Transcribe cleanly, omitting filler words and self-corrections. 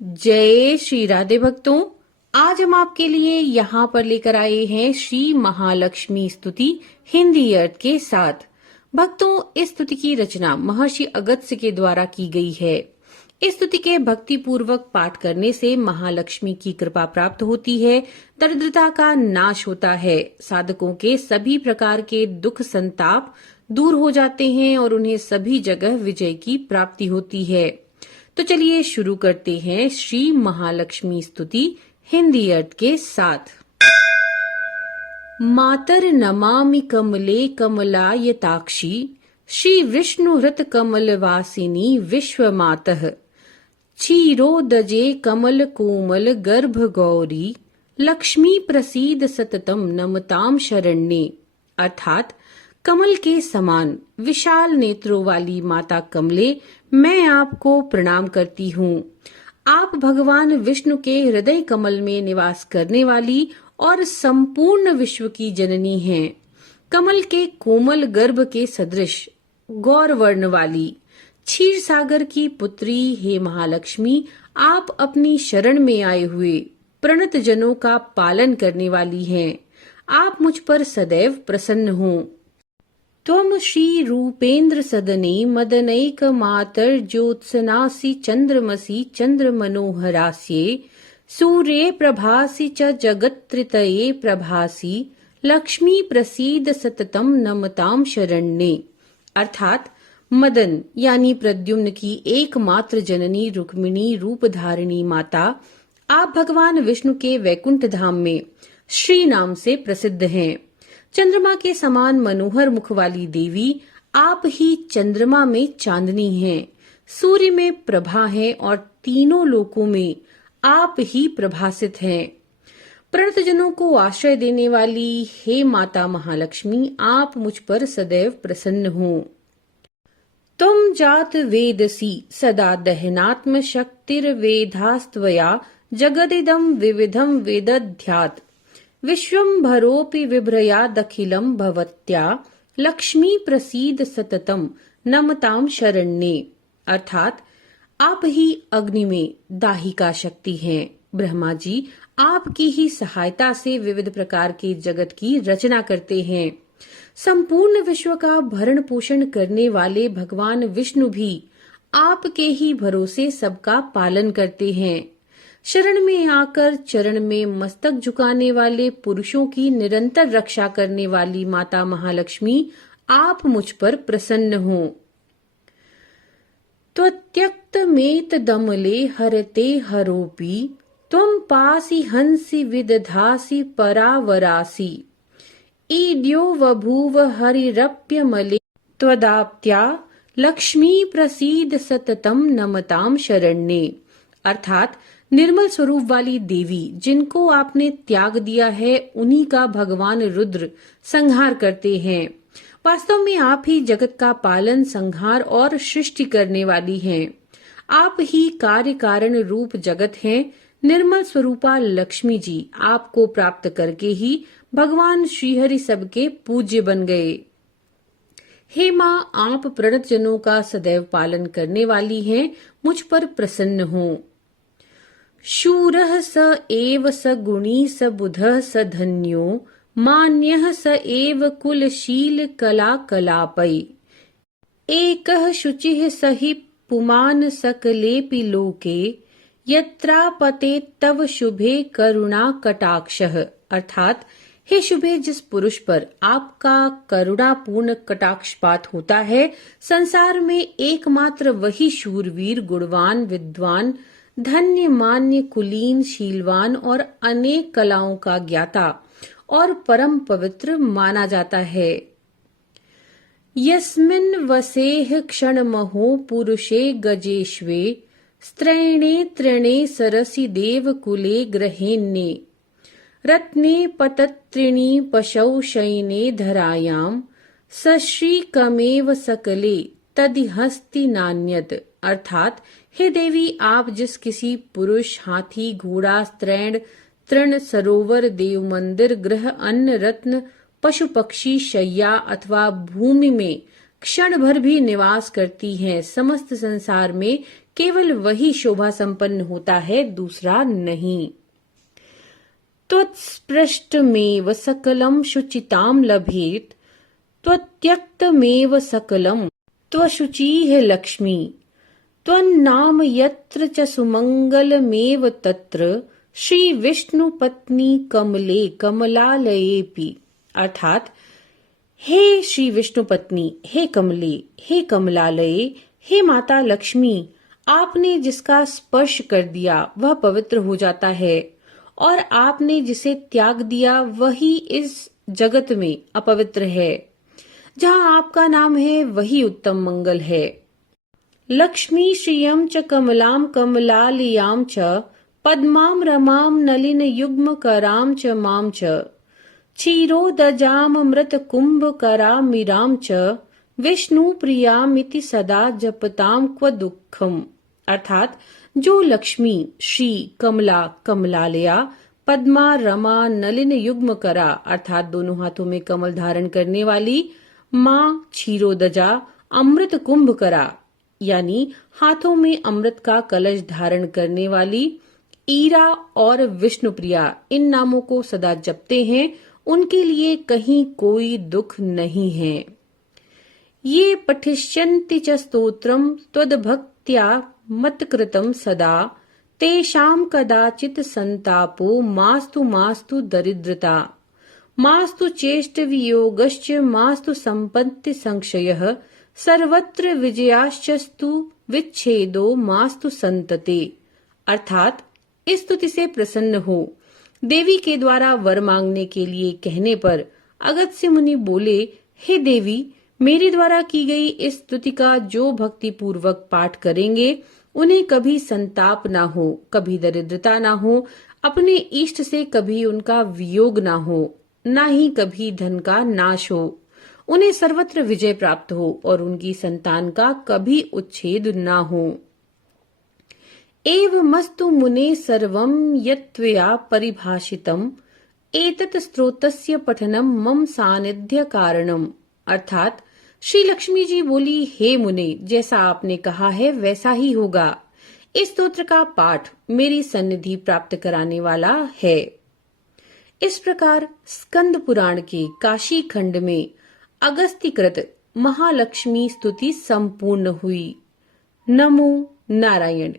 जय श्री राधे भक्तों। आज हम आपके लिए यहाँ पर लेकर आए हैं श्री महालक्ष्मी स्तुति हिंदी अर्थ के साथ। भक्तों, इस स्तुति की रचना महर्षि अगस्त्य के द्वारा की गई है। इस स्तुति के भक्ति पूर्वक पाठ करने से महालक्ष्मी की कृपा प्राप्त होती है, दरिद्रता का नाश होता है, साधकों के सभी प्रकार के दुख संताप दूर हो जाते हैं और उन्हें सभी जगह विजय की प्राप्ति होती है। तो चलिए शुरू करते हैं श्री महालक्ष्मी स्तुति हिंदी अर्थ के साथ। मातर नमामि कमले कमलायताक्षी श्री विष्णु हृत कमल वासिनी विश्व मातः क्षीरोदजे कमल कोमल गर्भ गौरी लक्ष्मी प्रसीद सततम नमताम शरण्ये। अर्थात कमल के समान विशाल नेत्रों वाली माता कमले, मैं आपको प्रणाम करती हूँ। आप भगवान विष्णु के हृदय कमल में निवास करने वाली और संपूर्ण विश्व की जननी हैं। कमल के कोमल गर्भ के सदृश गौर वर्ण वाली क्षीर सागर की पुत्री हे महालक्ष्मी, आप अपनी शरण में आए हुए प्रणत जनों का पालन करने वाली हैं। आप मुझ पर सदैव प्रसन्न हो। त्वं श्री रूपेन्द्र सदने मदनैक मातर ज्योत्सनासि चंद्रमसि चंद्र मनोहरास्ये सूर्ये प्रभासि च जगत्त्रितये प्रभासि लक्ष्मी प्रसीद सततम नमताम शरण्ये। अर्थात मदन यानी प्रद्युम्न की एकमात्र जननी रुक्मिणी रूप धारिणी माता, आप भगवान विष्णु के वैकुंठ धाम में श्री नाम से प्रसिद्ध हैं। चंद्रमा के समान मनोहर मुख वाली देवी, आप ही चंद्रमा में चांदनी हैं, सूर्य में प्रभा है और तीनों लोकों में आप ही प्रभासित हैं। प्रणतजनों को आश्रय देने वाली हे माता महालक्ष्मी, आप मुझ पर सदैव प्रसन्न हो। तुम जात वेदसी सदा दहनात्म शक्तिर्वेधास्त्वया जगदिदं विविधं वेदध्यात् विश्वम्भरोऽपि बिभ्रयादखिलं भवत्या लक्ष्मी प्रसीद सततम नमताम शरण्ये। अर्थात आप ही अग्नि में दाहिका शक्ति हैं। ब्रह्मा जी आपकी ही सहायता से विविध प्रकार के जगत की रचना करते हैं। संपूर्ण विश्व का भरण पोषण करने वाले भगवान विष्णु भी आपके ही भरोसे सबका पालन करते हैं। शरण में आकर चरण में मस्तक झुकाने वाले पुरुषों की निरंतर रक्षा करने वाली माता महालक्ष्मी, आप मुझ पर प्रसन्न हो। त्वत्यक्त मेत दमले हरते हरोपि त्वं पासि हंसि विदधासि परावरासि ईड्यो बभूव हरिरप्यमले त्वदाप्त्या लक्ष्मी प्रसीद सततम नमताम शरण्ये। अर्थात निर्मल स्वरूप वाली देवी, जिनको आपने त्याग दिया है, उन्हीं का भगवान रुद्र संहार करते हैं। वास्तव में आप ही जगत का पालन, संहार और सृष्टि करने वाली हैं। आप ही कार्य कारण रूप जगत हैं। निर्मल स्वरूपा लक्ष्मी जी आपको प्राप्त करके ही भगवान श्रीहरि सबके पूज्य बन गए। हे माँ, आप प्रणत जनों का सदैव पालन करने वाली हैं, मुझ पर प्रसन्न हो। शूरः स एव स गुणी स बुधः स धन्यो मान्यः स एव कुलशील कला कलापै एकः शुचिः स हि पुमान् सकलेऽपि लोके यत्रापते तव शुभे करुणा कटाक्षः। अर्थात हे शुभे, जिस पुरुष पर आपका करुणापूर्ण कटाक्षपात होता है, संसार में एकमात्र वही शूरवीर, गुणवान, विद्वान, धन्य, मान्य, कुलीन, शीलवान और अनेक कलाओं का ज्ञाता और परम पवित्र माना जाता है। यस्मिन् वसेह क्षणमहो पुरुषे गजेष्वे स्त्रैणे त्रिणे सरसि देवकुले ग्रहेन्ये रत्ने पतत्रिणी पशौ शयने धरायां सश्रीकमेव सकले तदिहस्ति नान्यत। अर्थात हे देवी, आप जिस किसी पुरुष, हाथी, घोड़ा, स्त्रैण, तृण, सरोवर, देव मंदिर, ग्रह, अन्न, रत्न, पशु पक्षी, शैया अथवा भूमि में क्षण भर भी निवास करती हैं, समस्त संसार में केवल वही शोभा संपन्न होता है, दूसरा नहीं। त्वत्स्पृष्टमेव सकलम शुचिताम लभेत, त्वत्यक्तमेव सकलम त्वशुचिः लक्ष्मी, त्वन्नाम यत्र च सुमंगलमेव तत्र, श्री विष्णु पत्नी कमले कमलालयेपि। अर्थात हे श्री विष्णु पत्नी, हे कमले, हे कमलालये, हे माता लक्ष्मी, आपने जिसका स्पर्श कर दिया वह पवित्र हो जाता है, और आपने जिसे त्याग दिया वही इस जगत में अपवित्र है। जहाँ आपका नाम है वही उत्तम मंगल है। लक्ष्मी श्रियं च कमलां कमलालयां च, पद्मां रमां नलिन युग्म करां च मां च, क्षीरोदजां मृत कुंभ करामिरां च, विष्णु प्रियामिति सदा जपतां क्व दुःखम। अर्थात जो लक्ष्मी, श्री, कमला, कमलालया, पद्मा, रमा, नलिन युग्म करा अर्थात दोनों हाथों में कमल धारण करने वाली, माँ क्षीरोदजा, अमृत कुंभ करा यानी हाथों में अमृत का कलश धारण करने वाली, ईरा और विष्णुप्रिया इन नामों को सदा जपते हैं, उनके लिए कहीं कोई दुख नहीं है। ये पठिष्यन्ति च स्तोत्रम त्वद्भक्त्या मत्कृतं सदा, तेषां कदाचित् संतापो मास्तु मास्तु दरिद्रता, मास्तु चेष्ट वियोगश्च मास्तु संपत्ति संक्षयः, सर्वत्र विजयाश्चस्तु विच्छेदो मास्तु संतते। अर्थात इस स्तुति से प्रसन्न हो। देवी के द्वारा वर मांगने के लिए कहने पर अगस्त्य मुनि बोले, हे देवी, मेरे द्वारा की गई इस स्तुति का जो भक्ति पूर्वक पाठ करेंगे उन्हें कभी संताप ना हो, कभी दरिद्रता ना हो, अपने इष्ट से कभी उनका वियोग ना हो, ना ही कभी धन का नाश हो, उन्हें सर्वत्र विजय प्राप्त हो और उनकी संतान का कभी उच्छेद ना हो। एवमस्तु मुने सर्वं यत्त्वया परिभाषितम्, एतत् स्तोत्रस्य पठनम मम सानिध्य कारणम। अर्थात श्री लक्ष्मी जी बोली, हे मुने, जैसा आपने कहा है वैसा ही होगा। इस स्तोत्र का पाठ मेरी सन्निधि प्राप्त कराने वाला है। इस प्रकार स्कंद पुराण के काशी खंड में अगस्त्यकृत महालक्ष्मी स्तुति संपूर्ण हुई। नमो नारायण।